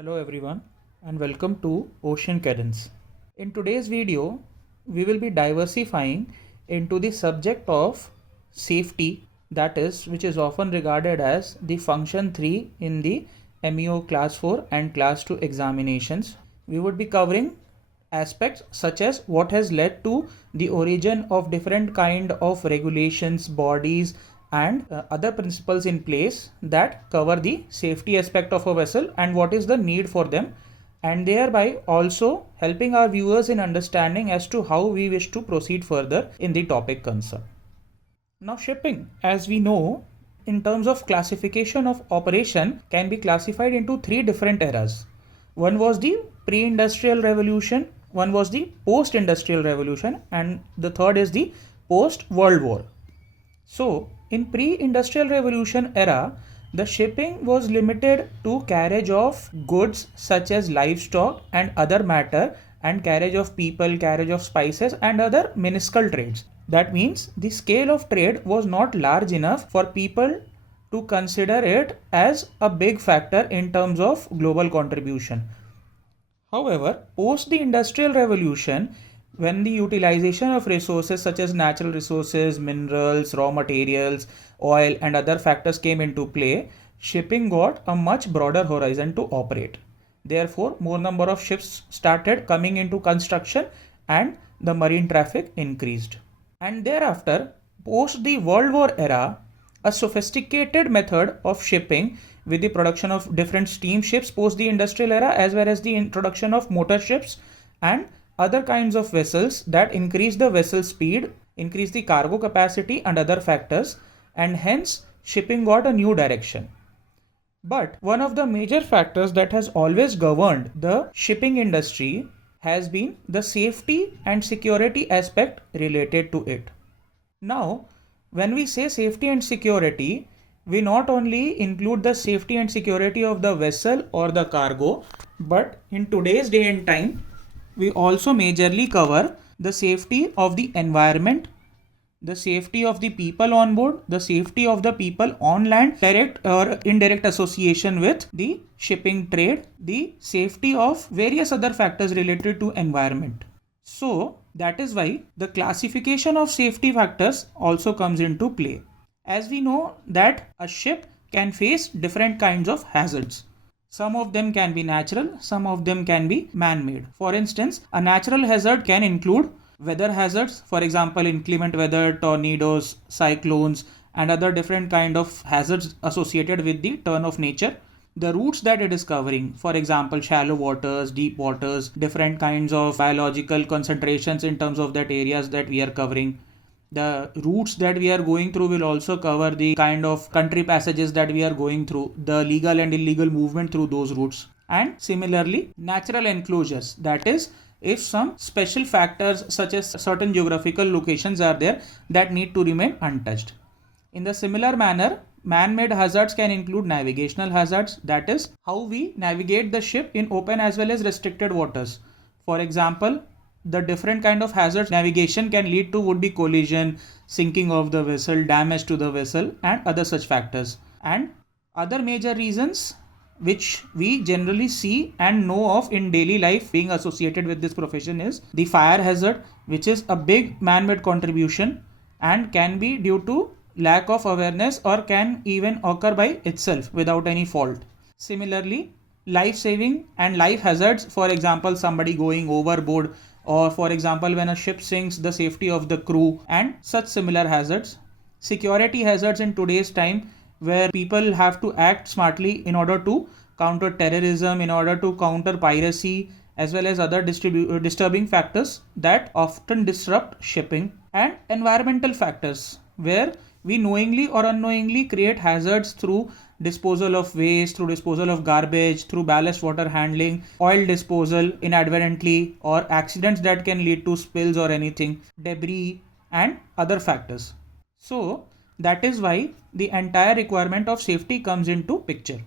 Hello everyone and welcome to Ocean Cadence. In today's video, we will be diversifying into the subject of safety, that is, which is often regarded as the function 3 in the MEO class 4 and class 2 examinations. We would be covering aspects such as what has led to the origin of different kind of regulations, bodies and other principles in place that cover the safety aspect of a vessel and what is the need for them, and thereby also helping our viewers in understanding as to how we wish to proceed further in the topic concerned. Now, shipping, as we know, in terms of classification of operation, can be classified into three different eras. One was the pre-industrial revolution, one was the post-industrial revolution, and the third is the post-World War. So, in pre-industrial revolution era, the shipping was limited to carriage of goods such as livestock and other matter, and carriage of people, carriage of spices and other minuscule trades. That means the scale of trade was not large enough for people to consider it as a big factor in terms of global contribution. However, post the industrial revolution, when the utilization of resources such as natural resources, minerals, raw materials, oil and other factors came into play, shipping got a much broader horizon to operate. Therefore, more number of ships started coming into construction and the marine traffic increased. And thereafter, post the World War era, a sophisticated method of shipping with the production of different steamships post the industrial era, as well as the introduction of motor ships and other kinds of vessels that increase the vessel speed, increase the cargo capacity and other factors, and hence shipping got a new direction. But one of the major factors that has always governed the shipping industry has been the safety and security aspect related to it. Now, when we say safety and security, we not only include the safety and security of the vessel or the cargo, but in today's day and time, we also majorly cover the safety of the environment, the safety of the people on board, the safety of the people on land, direct or indirect association with the shipping trade, the safety of various other factors related to environment. So that is why the classification of safety factors also comes into play. As we know that a ship can face different kinds of hazards. Some of them can be natural, some of them can be man-made. For instance, a natural hazard can include weather hazards, for example, inclement weather, tornadoes, cyclones, and other different kind of hazards associated with the turn of nature. The routes that it is covering, for example, shallow waters, deep waters, different kinds of biological concentrations in terms of that areas that we are covering. The routes that we are going through will also cover the kind of country passages that we are going through, the legal and illegal movement through those routes. And similarly, natural enclosures, that is, if some special factors such as certain geographical locations are there that need to remain untouched. In the similar manner, man-made hazards can include navigational hazards, that is, how we navigate the ship in open as well as restricted waters. For example, the different kind of hazards navigation can lead to would be collision, sinking of the vessel, damage to the vessel and other such factors. And other major reasons which we generally see and know of in daily life being associated with this profession is the fire hazard, which is a big man-made contribution and can be due to lack of awareness or can even occur by itself without any fault. Similarly, life saving and life hazards, for example, somebody going overboard, or for example when a ship sinks, the safety of the crew and such similar hazards. Security hazards in today's time, where people have to act smartly in order to counter terrorism, in order to counter piracy, as well as other disturbing factors that often disrupt shipping. And environmental factors, where we knowingly or unknowingly create hazards through disposal of waste, through disposal of garbage, through ballast water handling, oil disposal inadvertently, or accidents that can lead to spills or anything, debris and other factors. So that is why the entire requirement of safety comes into picture.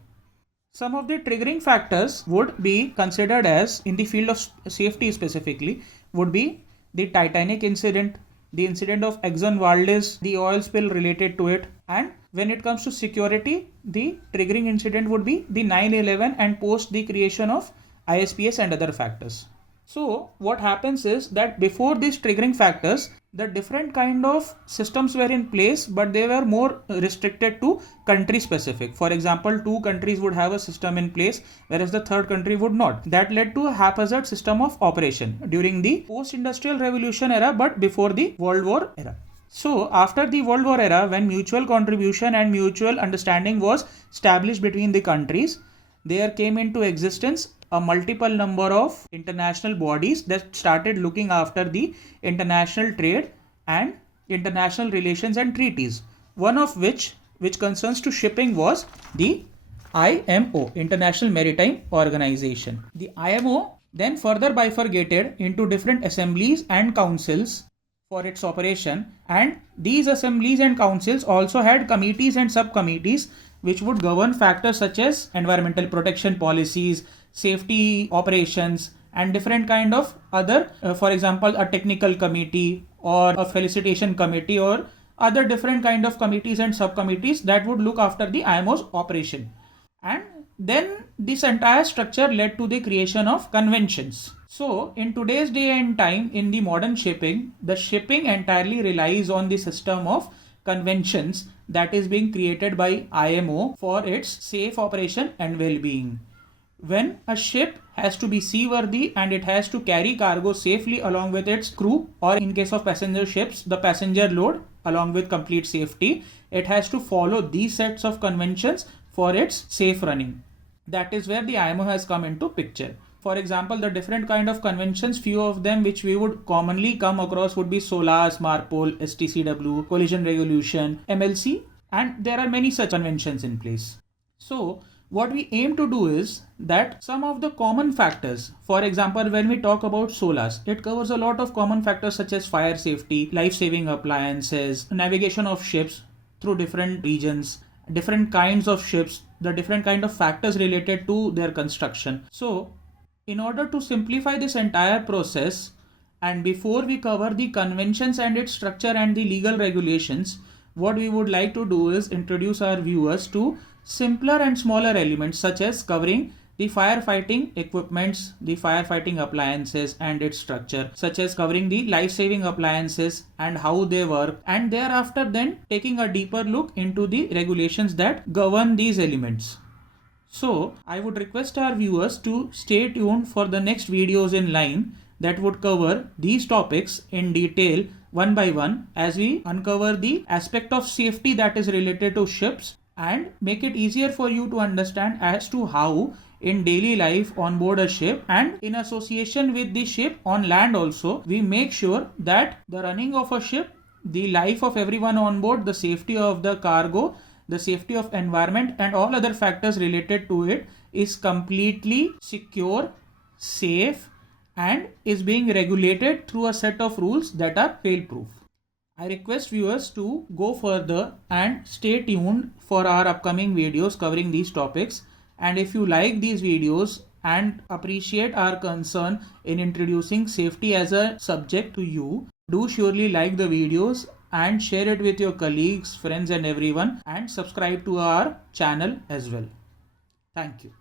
Some of the triggering factors would be considered as, in the field of safety specifically, would be the Titanic incident, the incident of Exxon Valdez, the oil spill related to it. And when it comes to security, the triggering incident would be the 9/11 and post the creation of ISPS and other factors. So what happens is that before these triggering factors, the different kind of systems were in place, but they were more restricted to country specific. For example, 2 countries would have a system in place, whereas the third country would not. That led to a haphazard system of operation during the post-industrial revolution era, but before the World War era. So after the World War era, when mutual contribution and mutual understanding was established between the countries, there came into existence a multiple number of international bodies that started looking after the international trade and international relations and treaties. One of which concerns to shipping was the IMO, International Maritime Organization. The IMO then further bifurcated into different assemblies and councils for its operation, and these assemblies and councils also had committees and subcommittees which would govern factors such as environmental protection policies, safety operations, and different kind of other, for example, a technical committee or a felicitation committee or other different kind of committees and subcommittees that would look after the IMO's operation. And then this entire structure led to the creation of conventions. So in today's day and time, in the modern shipping, the shipping entirely relies on the system of conventions that is being created by IMO for its safe operation and well-being. When a ship has to be seaworthy and it has to carry cargo safely along with its crew, or in case of passenger ships, the passenger load along with complete safety, it has to follow these sets of conventions for its safe running. That is where the IMO has come into picture. For example, the different kind of conventions, few of them which we would commonly come across would be SOLAS, MARPOL, STCW, Collision Regulation, MLC, and there are many such conventions in place. So what we aim to do is that some of the common factors, for example, when we talk about SOLAS, it covers a lot of common factors such as fire safety, life-saving appliances, navigation of ships through different regions, different kinds of ships, the different kind of factors related to their construction. So in order to simplify this entire process, and before we cover the conventions and its structure and the legal regulations, what we would like to do is introduce our viewers to simpler and smaller elements such as covering the firefighting equipments, the firefighting appliances and its structure, such as covering the life-saving appliances and how they work, and thereafter then taking a deeper look into the regulations that govern these elements. So I would request our viewers to stay tuned for the next videos in line that would cover these topics in detail one by one as we uncover the aspect of safety that is related to ships and make it easier for you to understand as to how in daily life on board a ship and in association with the ship on land also, we make sure that the running of a ship, the life of everyone on board, the safety of the cargo, the safety of environment and all other factors related to it is completely secure, safe and is being regulated through a set of rules that are fail-proof. I request viewers to go further and stay tuned for our upcoming videos covering these topics. And if you like these videos and appreciate our concern in introducing safety as a subject to you, do surely like the videos and share it with your colleagues, friends and everyone, and subscribe to our channel as well. Thank you.